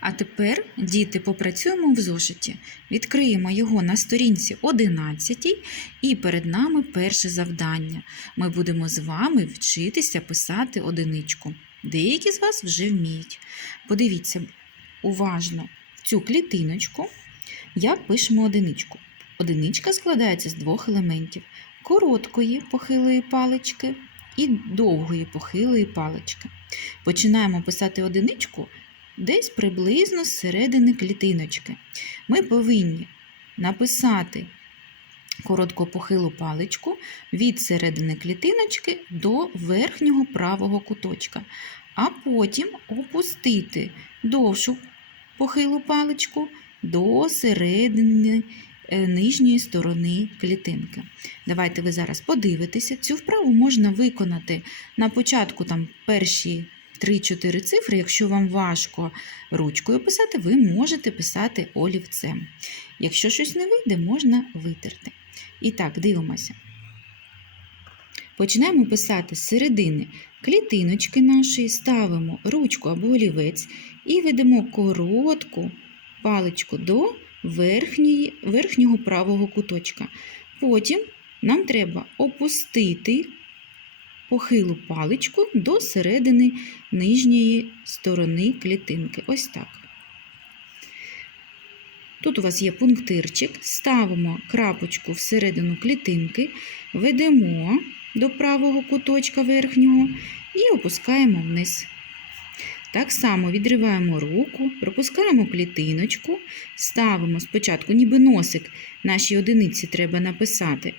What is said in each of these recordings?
А тепер, діти, попрацюємо в зошиті. Відкриємо його на сторінці 11 і перед нами перше завдання. Ми будемо з вами вчитися писати одиничку. Деякі з вас вже вміють. Подивіться уважно в цю клітиночку, як пишемо одиничку. Одиничка складається з двох елементів: короткої похилої палички і довгої похилої палички. Починаємо писати одиничку десь приблизно з середини клітиночки. Ми повинні написати коротко похилу паличку від середини клітиночки до верхнього правого куточка, а потім опустити довшу похилу паличку до середини е, нижньої сторони клітинки. Давайте ви зараз подивитеся. Цю вправу можна виконати на початку там перші 3-4 цифри. Якщо вам важко ручкою писати, ви можете писати олівцем. Якщо щось не вийде, можна витерти. І так, дивимося. Починаємо писати з середини клітиночки нашої, ставимо ручку або олівець і ведемо коротку паличку до верхньої, верхнього правого куточка. Потім нам треба опустити похилу паличку до середини нижньої сторони клітинки. Ось так. Тут у вас є пунктирчик, ставимо крапочку всередину клітинки, ведемо до правого куточка верхнього і опускаємо вниз. Так само відриваємо руку, пропускаємо клітиночку, ставимо спочатку, ніби носик нашій одиниці треба написати.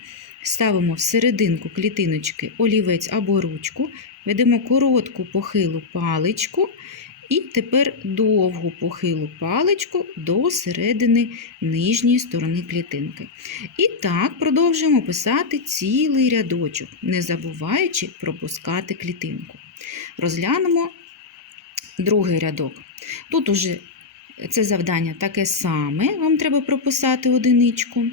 Ставимо в серединку клітиночки олівець або ручку, ведемо коротку похилу паличку і тепер довгу похилу паличку до середини нижньої сторони клітинки. І так продовжуємо писати цілий рядочок, не забуваючи пропускати клітинку. Розглянемо другий рядок. Тут уже це завдання таке саме, вам треба прописати одиничку.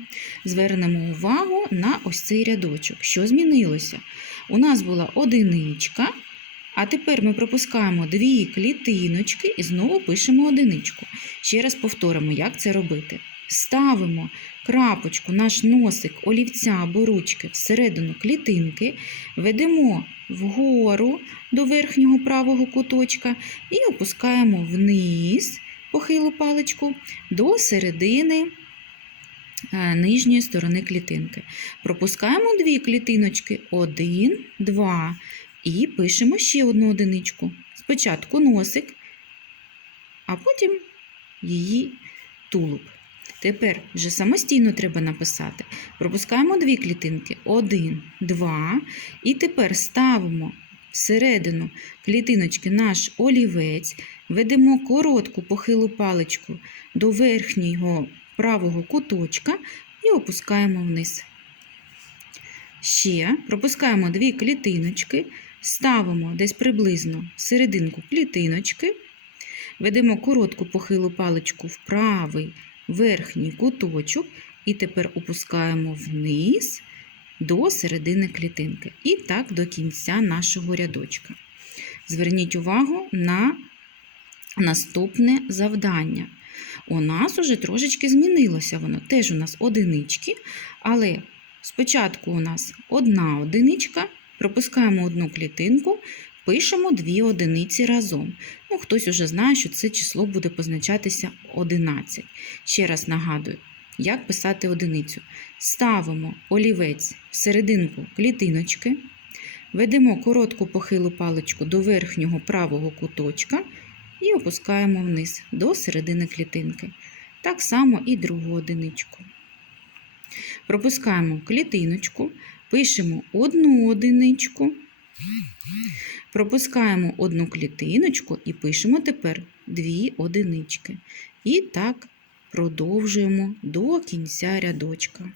Звернемо увагу на ось цей рядочок. Що змінилося? У нас була одиничка, а тепер ми пропускаємо дві клітиночки і знову пишемо одиничку. Ще раз повторимо, як це робити. Ставимо крапочку, наш носик олівця або ручки всередину клітинки, ведемо вгору до верхнього правого куточка і опускаємо вниз похилу паличку до середини е, нижньої сторони клітинки. Пропускаємо дві клітиночки, один, два, і пишемо ще одну одиничку. Спочатку носик, а потім її тулуб. Тепер вже самостійно треба написати. Пропускаємо дві клітинки, один, два. І тепер ставимо всередину клітиночки наш олівець, ведемо коротку похилу паличку до верхнього правого куточка і опускаємо вниз. Ще пропускаємо дві клітиночки, ставимо десь приблизно серединку клітиночки, ведемо коротку похилу паличку в правий верхній куточок і тепер опускаємо вниз до середини клітинки. І так до кінця нашого рядочка. Зверніть увагу на наступне завдання. У нас уже трошечки змінилося воно. Теж у нас одинички, але спочатку у нас одна одиничка, пропускаємо одну клітинку, пишемо дві одиниці разом. Ну, Хтось уже знає, що це число буде позначатися 11. Ще раз нагадую, як писати одиницю. Ставимо олівець в серединку клітиночки, ведемо коротку похилу паличку до верхнього правого куточка і опускаємо вниз до середини клітинки. Так само і другу одиничку. Пропускаємо клітиночку, пишемо одну одиничку, пропускаємо одну клітиночку і пишемо тепер дві одинички. І так продовжуємо до кінця рядочка.